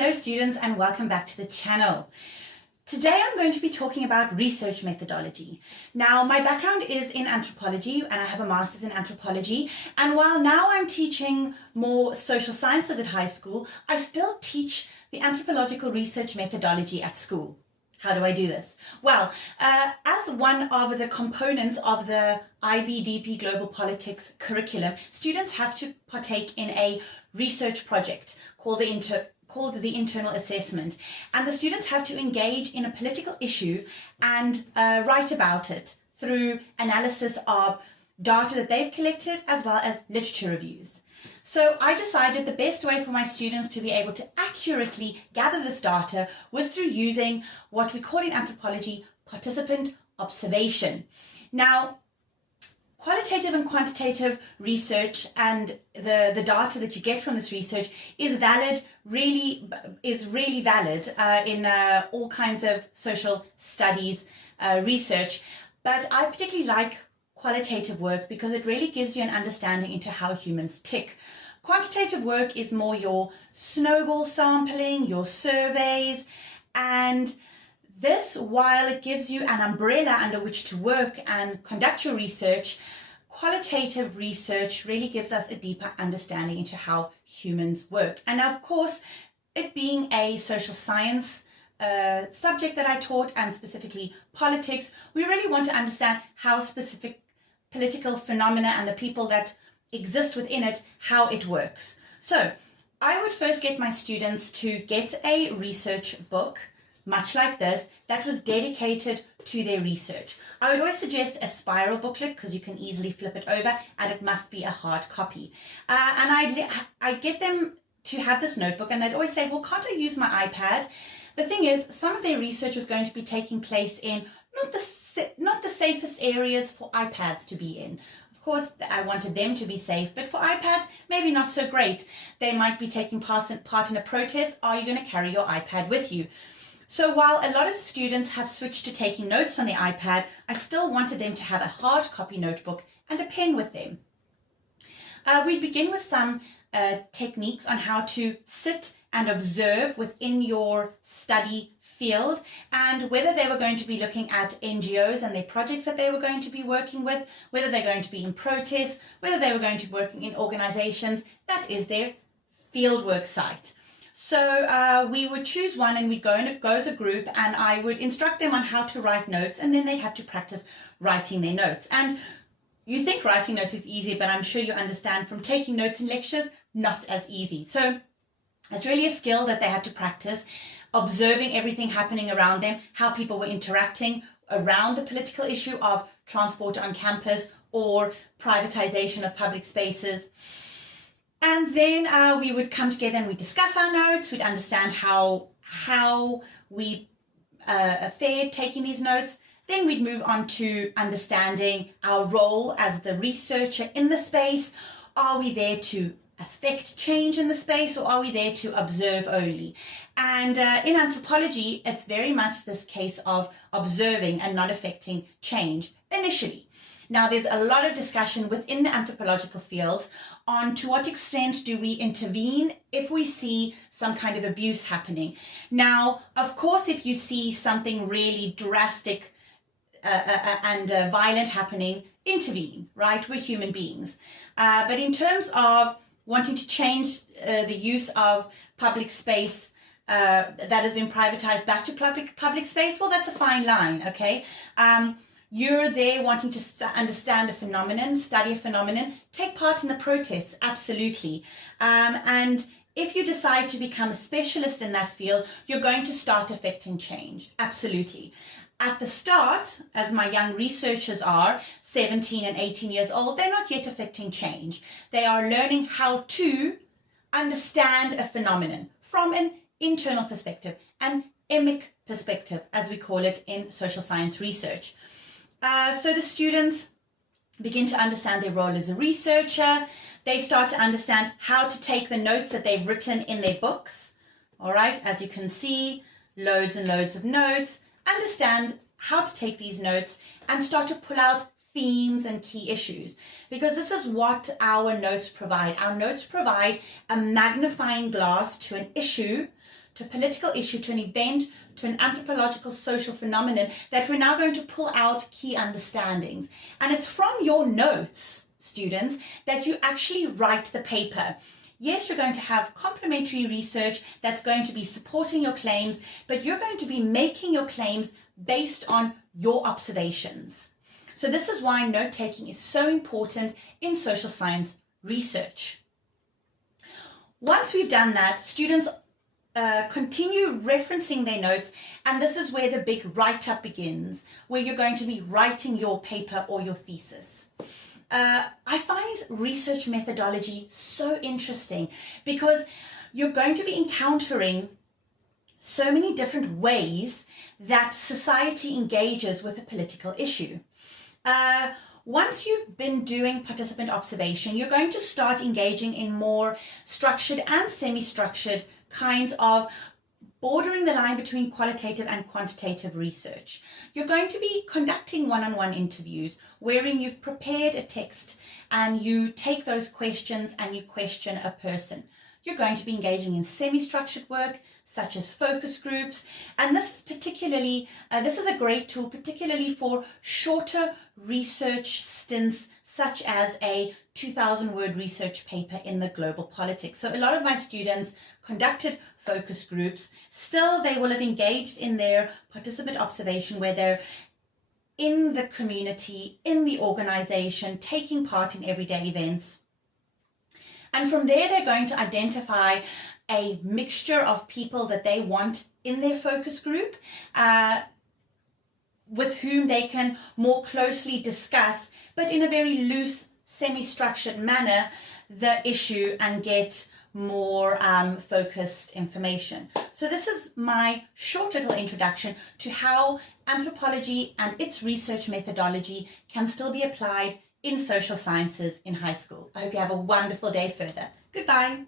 Hello students and welcome back to the channel. Today I'm going to be talking about research methodology. Now my background is in anthropology and I have a master's in anthropology, and while now I'm teaching more social sciences at high school, I still teach the anthropological research methodology at school. How do I do this? Well, as one of the components of the IBDP Global Politics curriculum, students have to partake in a research project called the internal assessment, and the students have to engage in a political issue and write about it through analysis of data that they've collected as well as literature reviews. So I decided the best way for my students to be able to accurately gather this data was through using what we call in anthropology participant observation. Now, qualitative and quantitative research and the data that you get from this research is really valid in all kinds of social studies research, but I particularly like qualitative work because it really gives you an understanding into how humans tick. Quantitative work is more your snowball sampling, your surveys, and this, while it gives you an umbrella under which to work and conduct your research, qualitative research really gives us a deeper understanding into how humans work. And of course, it being a social science subject that I taught, and specifically politics, we really want to understand how specific political phenomena and the people that exist within it, how it works. So I would first get my students to get a research book, much like this, that was dedicated to their research. I would always suggest a spiral booklet because you can easily flip it over, and it must be a hard copy. And I get them to have this notebook, and they'd always say, well, can't I use my iPad? The thing is, some of their research was going to be taking place in not the safest areas for iPads to be in. Of course, I wanted them to be safe, but for iPads, maybe not so great. They might be taking part in a protest. Are you going to carry your iPad with you? So while a lot of students have switched to taking notes on the iPad, I still wanted them to have a hard copy notebook and a pen with them. We begin with some techniques on how to sit and observe within your study field, and whether they were going to be looking at NGOs and their projects that they were going to be working with, whether they're going to be in protests, whether they were going to be working in organizations. That is their fieldwork site. So we would choose one, and we'd go as a group, and I would instruct them on how to write notes, and then they'd have to practice writing their notes. And you think writing notes is easy, but I'm sure you understand from taking notes in lectures, not as easy. So it's really a skill that they had to practice, observing everything happening around them, how people were interacting around the political issue of transport on campus or privatization of public spaces. And then we would come together and we'd discuss our notes. We'd understand how we fared taking these notes. Then we'd move on to understanding our role as the researcher in the space. Are we there to affect change in the space, or are we there to observe only? And in anthropology, it's very much this case of observing and not affecting change initially. Now, there's a lot of discussion within the anthropological fields on to what extent do we intervene if we see some kind of abuse happening. Now, of course, if you see something really drastic and violent happening, intervene, right? We're human beings. But in terms of wanting to change the use of public space that has been privatized back to public space, well, that's a fine line, okay? You're there wanting to understand a phenomenon, study a phenomenon, take part in the protests, absolutely. And if you decide to become a specialist in that field, you're going to start affecting change, absolutely. At the start, as my young researchers are, 17 and 18 years old, they're not yet affecting change. They are learning how to understand a phenomenon from an internal perspective, an emic perspective, as we call it in social science research. So the students begin to understand their role as a researcher. They start to understand how to take the notes that they've written in their books. All right, as you can see, loads and loads of notes. Understand how to take these notes and start to pull out themes and key issues, because this is what our notes provide. Our notes provide a magnifying glass to an issue to a political issue, to an event, to an anthropological social phenomenon, that we're now going to pull out key understandings. And it's from your notes, students, that you actually write the paper. Yes, you're going to have complementary research that's going to be supporting your claims, but you're going to be making your claims based on your observations. So this is why note-taking is so important in social science research. Once we've done that, students continue referencing their notes, and this is where the big write-up begins, where you're going to be writing your paper or your thesis. I find research methodology so interesting because you're going to be encountering so many different ways that society engages with a political issue. Once you've been doing participant observation, you're going to start engaging in more structured and semi-structured kinds of bordering the line between qualitative and quantitative research. You're going to be conducting one-on-one interviews wherein you've prepared a text and you take those questions and you question a person. You're going to be engaging in semi-structured work such as focus groups, and this is particularly, this is a great tool particularly for shorter research stints such as a 2,000-word research paper in the global politics. So a lot of my students conducted focus groups. Still, they will have engaged in their participant observation where they're in the community, in the organization, taking part in everyday events. And from there, they're going to identify a mixture of people that they want in their focus group, with whom they can more closely discuss, but in a very loose, semi-structured manner, the issue and get more focused information. So this is my short little introduction to how anthropology and its research methodology can still be applied in social sciences in high school. I hope you have a wonderful day further. Goodbye.